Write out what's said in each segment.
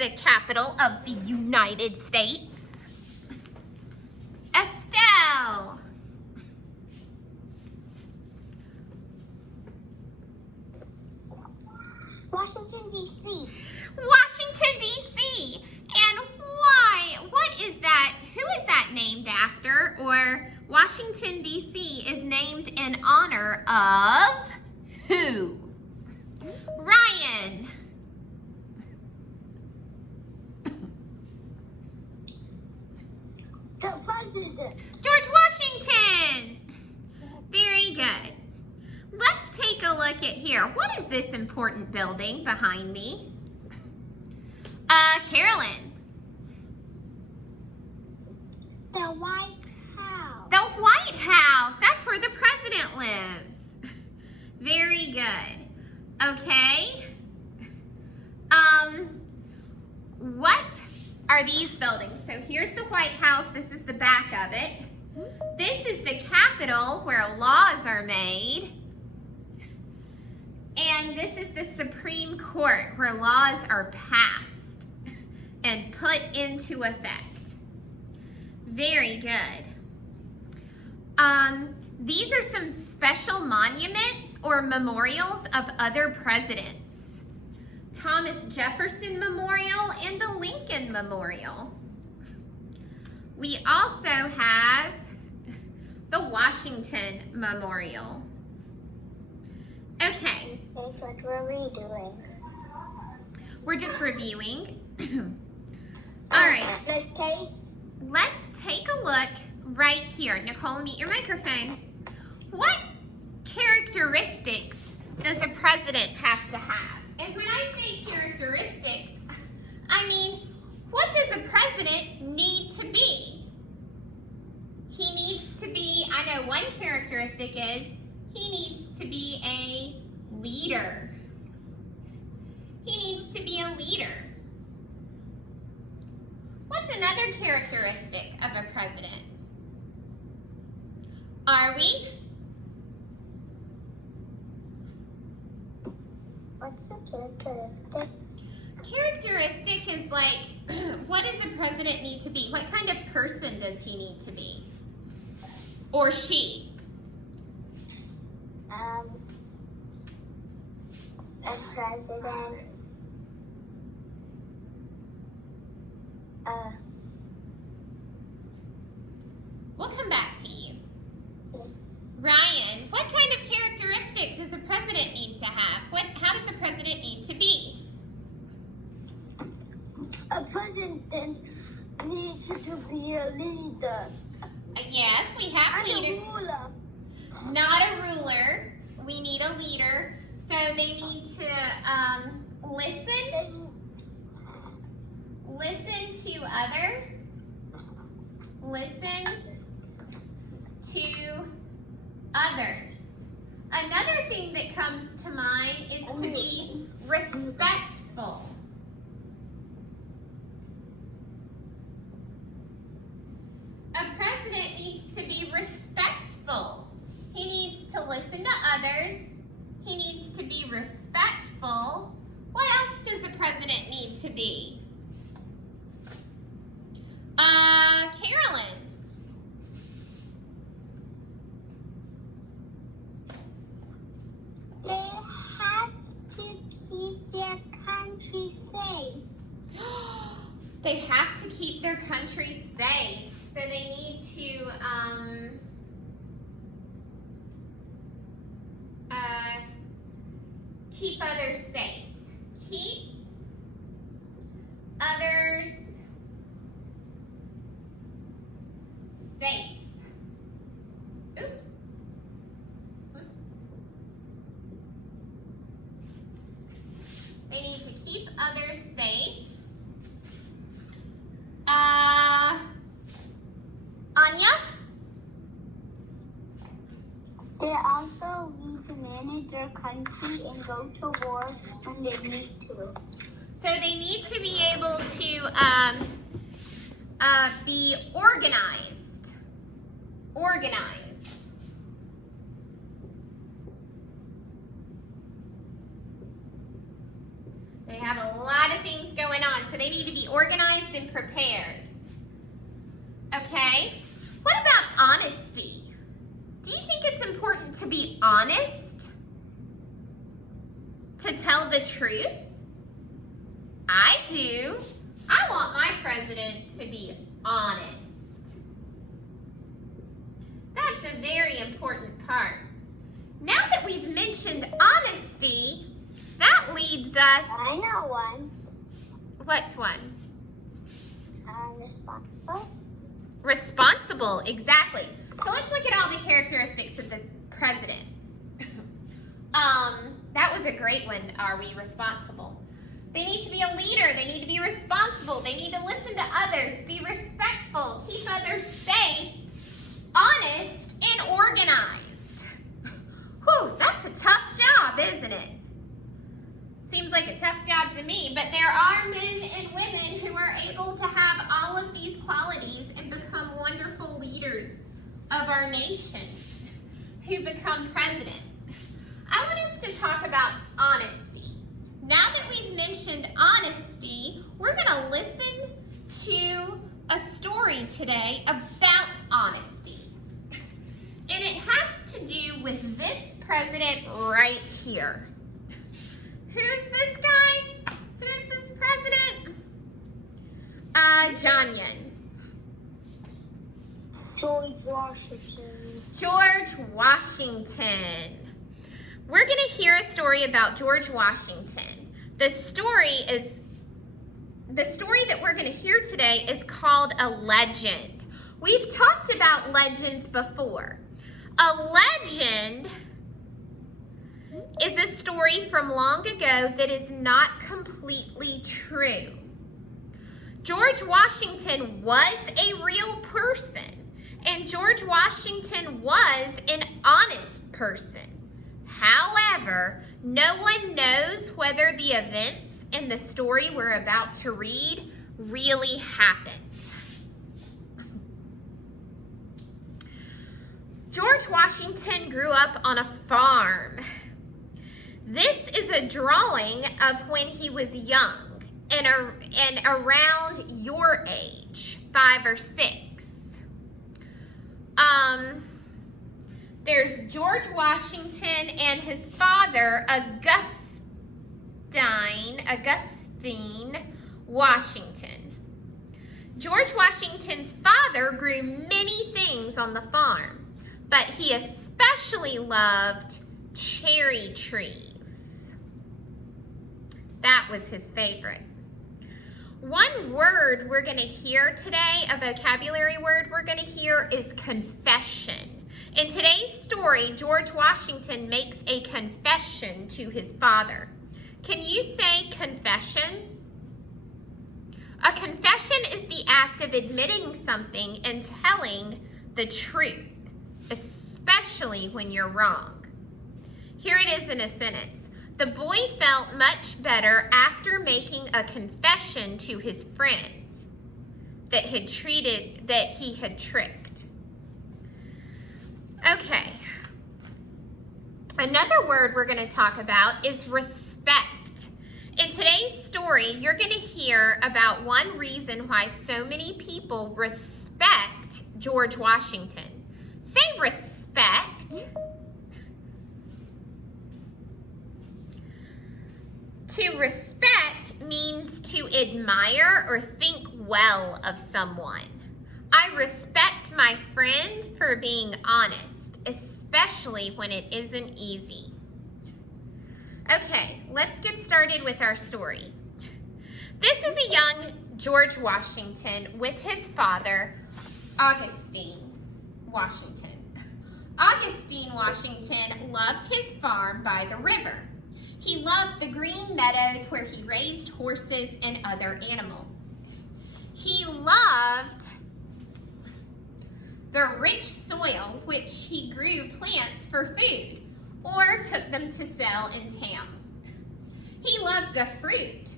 the capital of the United States? Estelle. Washington, D.C. Washington, D.C. And why? What is that? Who is that named after? Or Washington, D.C. is named in honor of who? Ryan. The president. George Washington. Very good. Let's take a look at here. What is this important building behind me? Carolyn. The White House. The White House. That's where the president lives. Very good. Okay. What are these buildings? So here's the White House. This is the back of it. This is the Capitol where laws are made. And this is the Supreme Court where laws are passed and put into effect. Very good. These are some special monuments or memorials of other presidents. Thomas Jefferson Memorial and the Lincoln Memorial. We also have the Washington Memorial. Okay. What were we doing? We're just reviewing. All right. Let's take a look right here. Nicole, mute your microphone. What characteristics does a president have to have? And when I say characteristics, I mean, what does a president need to be? He needs to be, I know one characteristic is, he needs to be a leader. He needs to be a leader. What's another characteristic of a president? Are we? What's a characteristic? Characteristic is like, what does a president need to be? What kind of person does he need to be? Or she? A president. We'll come back to you. Ryan, what kind of characteristic does a president need to have? How does a president need to be? A president needs to be a leader. Yes, we have And leaders. a ruler. Not a ruler. We need a leader. So they need to listen to others. Listen to others. Another thing that comes to mind is to be respectful. A president needs to be respectful. He needs to listen to others. He needs to be respectful. What else does a president need to be? Carolyn. They have to keep their country safe. They have to keep their country safe. So they need to keep others safe. Keep others safe. Oops. They need to keep others safe. Anya? They also need to manage their country and go to war when they need to. So they need to be able to be organized. Organized. They have a lot of things going on, so they need to be organized and prepared. Okay? What about honesty? Do you think it's important to be honest? To tell the truth? I do. I want my president to be honest. That's a very important part. Now that we've mentioned honesty, that leads us... I know one. What's one? Responsible. Responsible, exactly. So let's look at all the characteristics of the presidents. That was a great one. Are we responsible? They need to be a leader. They need to be responsible. They need to listen to others, be respectful, keep others safe, honest, and organized. Whew, that's a tough job, isn't it? Seems like a tough job to me, but there are men and women who are able to have all of these qualities and become wonderful leaders of our nation, who become president. I want us to talk about honesty. Now that we've mentioned honesty, we're going to listen to a story today about honesty. And it has to do with this president right here. Who's this guy? Who's this president? John Young. George Washington. George Washington. We're going to hear a story about George Washington. The story that we're going to hear today is called a legend. We've talked about legends before. A legend is a story from long ago that is not completely true. George Washington was a real person, and George Washington was an honest person. However, no one knows whether the events in the story we're about to read really happened. George Washington grew up on a farm. This is a drawing of when he was young and around your age, 5 or 6. There's George Washington and his father, Augustine Washington. George Washington's father grew many things on the farm, but he especially loved cherry trees. That was his favorite. One word we're going to hear today, a vocabulary word we're going to hear, is confession. In today's story, George Washington makes a confession to his father. Can you say confession? A confession is the act of admitting something and telling the truth, especially when you're wrong. Here it is in a sentence. The boy felt much better after making a confession to his friend that he had tricked. Okay. Another word we're going to talk about is respect. In today's story, you're going to hear about one reason why so many people respect George Washington. Say respect. To respect means to admire or think well of someone. I respect my friend for being honest, especially when it isn't easy. Okay, let's get started with our story. This is a young George Washington with his father, Augustine Washington. Augustine Washington loved his farm by the river. He loved the green meadows where he raised horses and other animals. He loved the rich soil which he grew plants for food or took them to sell in town. He loved the fruit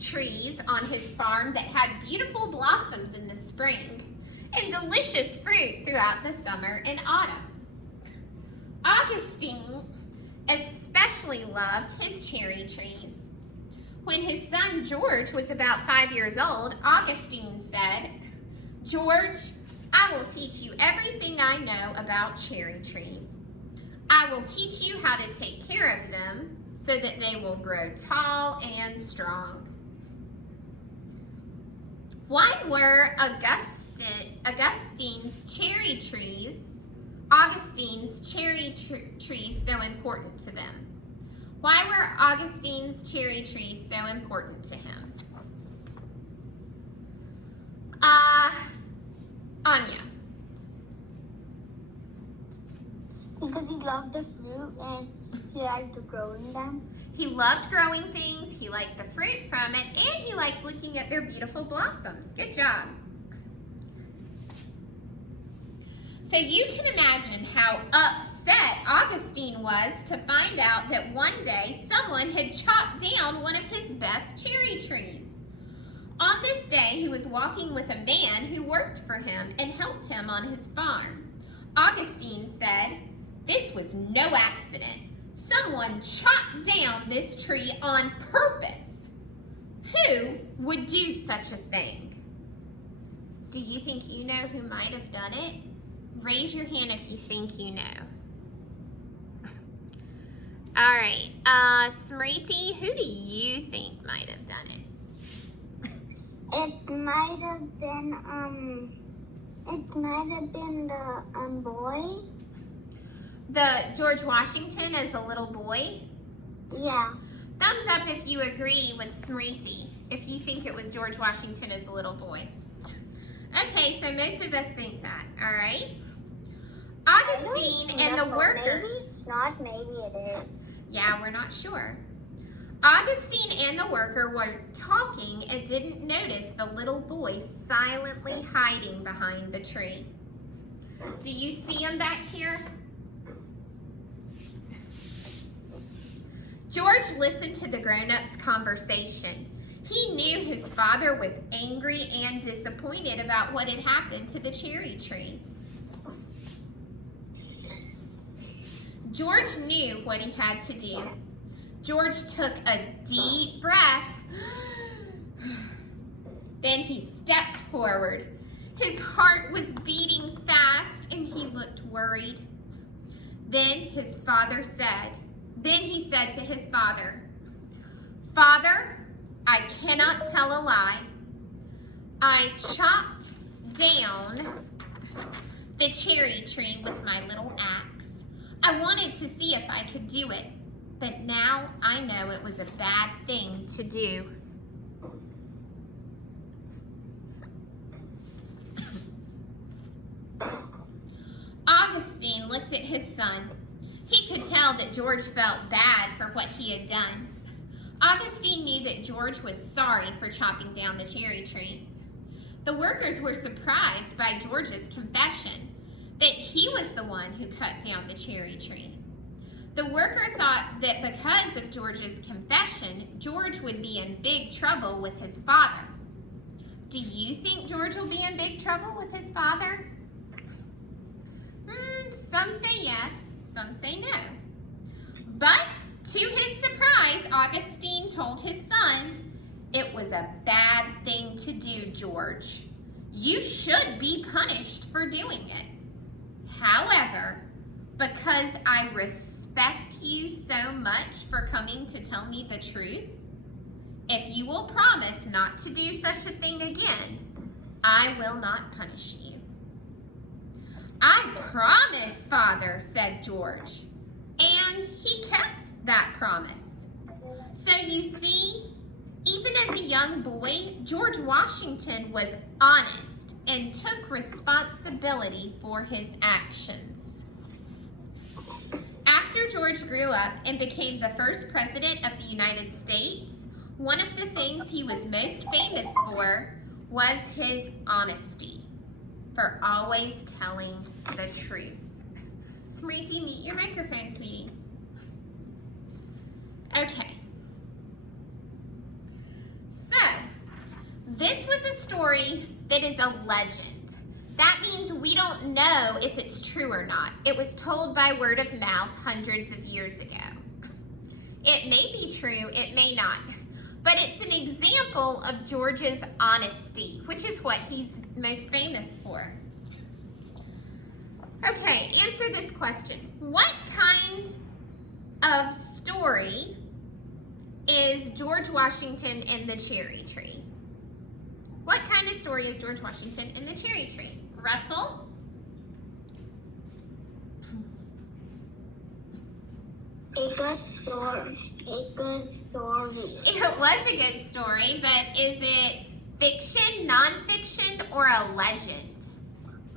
trees on his farm that had beautiful blossoms in the spring and delicious fruit throughout the summer and autumn. Augustine especially loved his cherry trees. When his son George was about 5 years old, Augustine said, "George, I will teach you everything I know about cherry trees. I will teach you how to take care of them so that they will grow tall and strong." Why were Augustine's cherry trees so important to them? Why were Augustine's cherry trees so important to him? Anya. Because he loved the fruit and he liked growing them. He loved growing things, he liked the fruit from it, and he liked looking at their beautiful blossoms. Good job. So you can imagine how upset Augustine was to find out that one day someone had chopped down one of his best cherry trees. On this day, he was walking with a man who worked for him and helped him on his farm. Augustine said, "This was no accident. Someone chopped down this tree on purpose. Who would do such a thing?" Do you think you know who might have done it? Raise your hand if you think you know. All right, Smriti, who do you think might have done it? It might have been the boy. The George Washington as a little boy? Yeah. Thumbs up if you agree with Smriti, if you think it was George Washington as a little boy. Okay, so most of us think that, all right? Augustine and the worker. Maybe it's not, maybe it is. Yeah, we're not sure. Augustine and the worker were talking and didn't notice the little boy silently hiding behind the tree. Do you see him back here? George listened to the grown-ups' conversation. He knew his father was angry and disappointed about what had happened to the cherry tree. George knew what he had to do. George took a deep breath. Then he stepped forward. His heart was beating fast and he looked worried. Then he said to his father, "Father, I cannot tell a lie. I chopped down the cherry tree with my little axe. I wanted to see if I could do it, but now I know it was a bad thing to do." Augustine looked at his son. He could tell that George felt bad for what he had done. Augustine knew that George was sorry for chopping down the cherry tree. The workers were surprised by George's confession that he was the one who cut down the cherry tree. The worker thought that because of George's confession, George would be in big trouble with his father. Do you think George will be in big trouble with his father? Some say yes, some say no. But to his surprise, Augustine told his son, "It was a bad thing to do, George. You should be punished for doing it. However, because I respect you so much for coming to tell me the truth, if you will promise not to do such a thing again, I will not punish you." "I promise, Father," said George. And he kept that promise. So you see, even as a young boy, George Washington was honest and took responsibility for his actions. After George grew up and became the first president of the United States, one of the things he was most famous for was his honesty, for always telling the truth. Smriti, mute your microphone, sweetie. Okay. So, this was a story that is a legend. That means we don't know if it's true or not. It was told by word of mouth hundreds of years ago. It may be true, it may not. but it's an example of George's honesty, which is what he's most famous for. Okay, answer this question. What kind of story is George Washington and the Cherry Tree? What kind of story is George Washington and the Cherry Tree? Russell? A good story. A good story. It was a good story, but is it fiction, nonfiction, or a legend?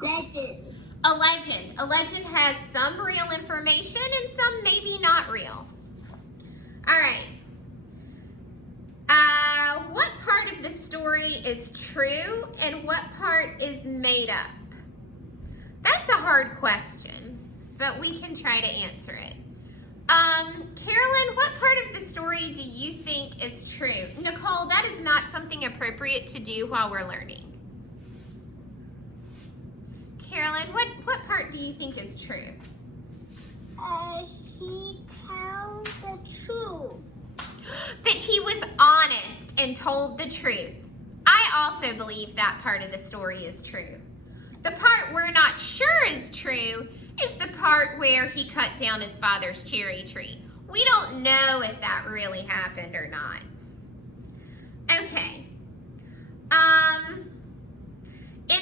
Legend. A legend. A legend has some real information and some maybe not real. All right. What part of the story is true and what part is made up? That's a hard question, but we can try to answer it. Carolyn, what part of the story do you think is true? Nicole, that is not something appropriate to do while we're learning. Carolyn, what part do you think is true? She tells the truth. That he was honest and told the truth. I also believe that part of the story is true. The part we're not sure is true is the part where he cut down his father's cherry tree. We don't know if that really happened or not. Okay.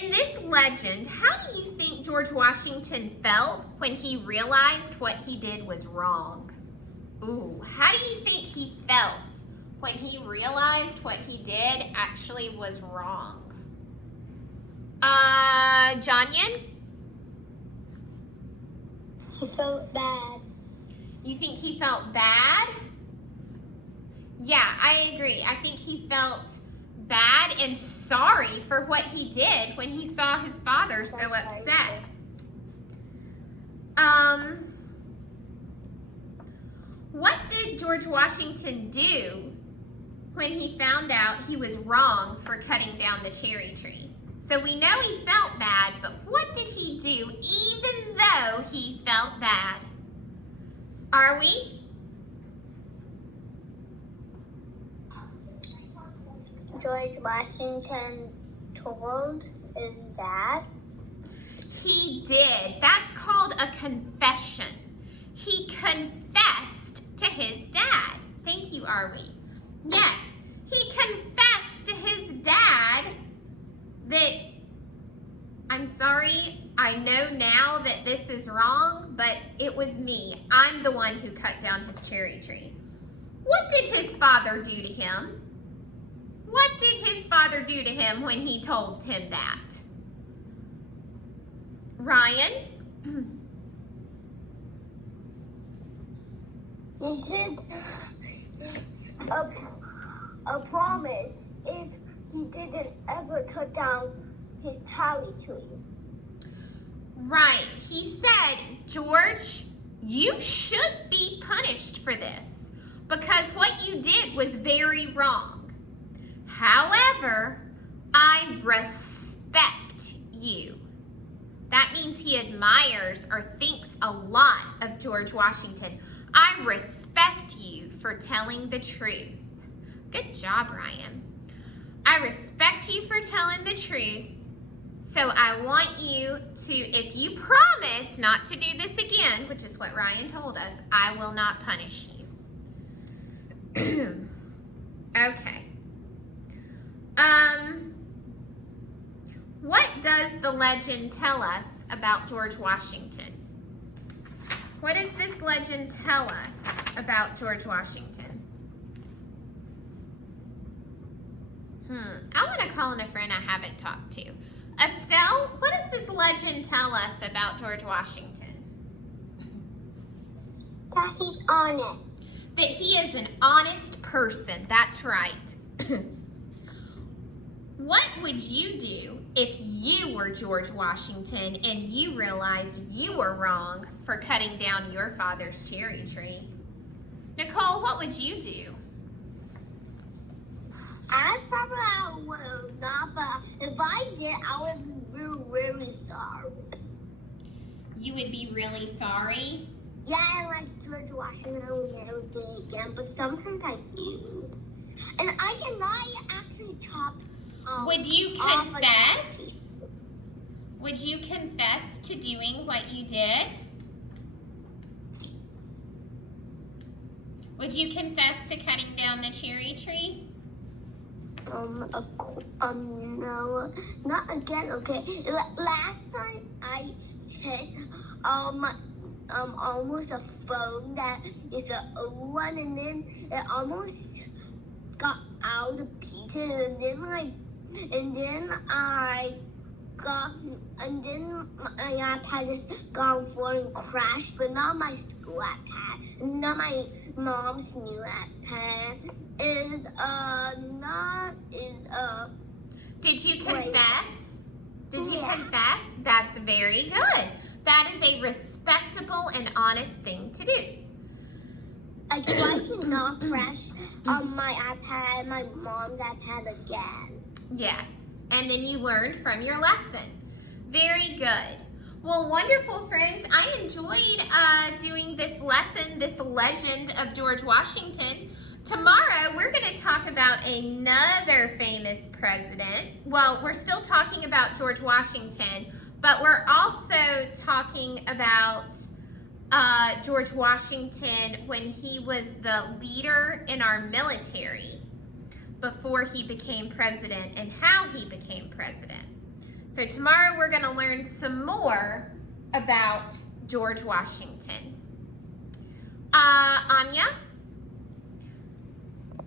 In this legend, how do you think George Washington felt when he realized what he did was wrong? Ooh, how do you think he felt when he realized what he did actually was wrong? Jonyan? He felt bad. You think he felt bad? Yeah, I agree. I think he felt bad and sorry for what he did when he saw his father so upset. What did George Washington do when he found out he was wrong for cutting down the cherry tree? So we know he felt bad, but what did he do even though he felt bad? Are we? George Washington told his dad. He did. That's called a confession. He confessed to his dad. Thank you, Arwie. Yes, he confessed to his dad that, I'm sorry, I know now that this is wrong, but it was me. I'm the one who cut down his cherry tree. What did his father do to him? What did his father do to him when he told him that? Ryan? He said a promise if he didn't ever cut down his cherry tree. Right. He said, George, you should be punished for this because what you did was very wrong. However, I respect you. That means he admires or thinks a lot of George Washington. I respect you for telling the truth. Good job, Ryan. I respect you for telling the truth. So I want you to, if you promise not to do this again, which is what Ryan told us, I will not punish you. Okay. What does the legend tell us about George Washington? What does this legend tell us about George Washington? I want to call in a friend I haven't talked to. Estelle, what does this legend tell us about George Washington? That he's honest. That he is an honest person. That's right. What would you do if you were George Washington and you realized you were wrong for cutting down your father's cherry tree? Nicole, what would you do? I probably will not, but if I did, I would be really sorry. You would be really sorry? Yeah, I like George Washington, I would never do it again, but sometimes I do. And I cannot actually chop. Would you off a confess? tree. Would you confess to doing what you did? Would you confess to cutting down the cherry tree? Of course, no, not again. Okay, last time I hit almost a phone that is an old one, and then it almost got out of pieces, and then my iPad just gone for and crashed, but not my school iPad, not my mom's new iPad. Did you Wait. confess? Did you Yeah. confess? That's very good. That is a respectable and honest thing to do. I tried to not crash on my iPad, my mom's iPad again. Yes, and then you learned from your lesson. Very good. Well, wonderful, friends. I enjoyed doing this lesson, this legend of George Washington. Tomorrow, we're going to talk about another famous president. Well, we're still talking about George Washington, but we're also talking about George Washington when he was the leader in our military before he became president and how he became president. So tomorrow we're going to learn some more about George Washington. Anya?